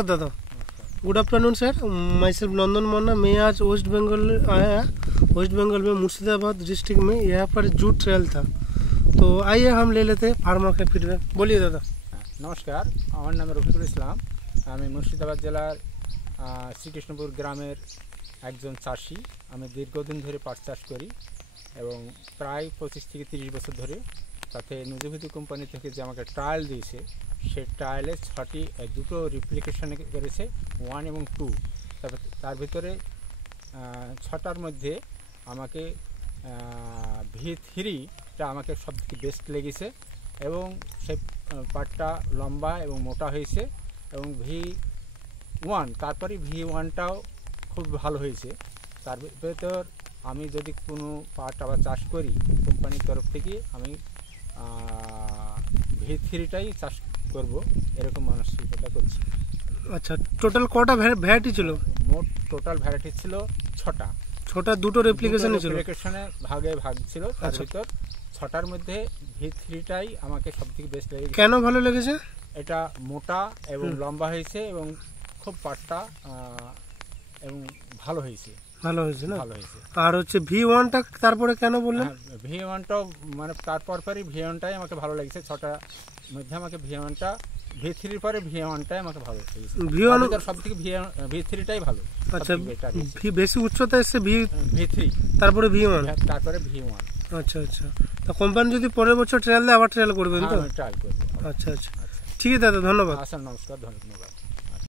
नमस्कार दादा। Good afternoon sir. Myself Nandan Manna. मैं आज वेस्ट बंगाल आया। वेस्ट बंगाल में मुर्शिदाबाद डिस्ट्रिक्ट में यहाँ पर जूट ट्रायल था, तो आइए हम ले लेते हैं फार्मर का फीडबैक। बोलिए दादा। नमस्कार, আমার নাম রফিকুল ইসলাম। আমি মুর্শিদাবাদ জেলার শ্রীকৃষ্ণপুর গ্রামের একজন চাষি। আমি দীর্ঘদিন ধরে পাট চাষ করি এবং প্রায় 25 থেকে 30 বছর ধরে। তাতে নুজুভিদু কোম্পানি থেকে যে আমাকে ট্রায়াল দিয়েছে, সেই ট্রায়ালে দুটো রিপ্লিকেশন করেছে, 1 এবং 2। তার ভিতরে 6টার মধ্যে আমাকে V3টা আমাকে সবথেকে বেস্ট লেগেছে এবং সেই পাটটা লম্বা এবং মোটা হয়েছে এবং V1 তারপরে V1টাও খুব ভালো হয়েছে। তার ভেতর আমি যদি কোনো পাট আবার চাষ করি কোম্পানির তরফ থেকে আমি V3টাই চাষ করব এরকম মানসিকতা করছি। আচ্ছা, টোটাল কটা ভ্যারাইটি ছিল? মোট টোটাল ভ্যারাইটি ছিল 6টা। দুটো রেপ্লিকেশনে ভাগ ছিল। তার ভিতর 6টার মধ্যে V3টাই আমাকে সবথেকে বেস্ট লেগেছে। কেন ভালো লেগেছে? এটা মোটা এবং লম্বা হয়েছে এবং খুব পাটটা এবং ভালো হয়েছে না? ভালো হয়েছে। আর হচ্ছে V1টা তারপরে কেন বললেন? V1টাও মানে তারপর V1টাই আমাকে ভালো লেগেছে। 6টার মধ্যে আমাকে V3 পরে V1টাই আমাকে ভালো লেগেছে। V1 সবথেকে V3টাই ভালো। আচ্ছা, বেশি উচ্চতা এসে V3 তারপরে V1 আচ্ছা আচ্ছা। তা কোম্পানি যদি পরের বছর ট্রায়াল দেয় আবার ট্রায়াল করবেন তো? ট্রায়াল করব। আচ্ছা আচ্ছা, ঠিক আছে দাদা, ধন্যবাদ। আচ্ছা, নমস্কার, ধন্যবাদ।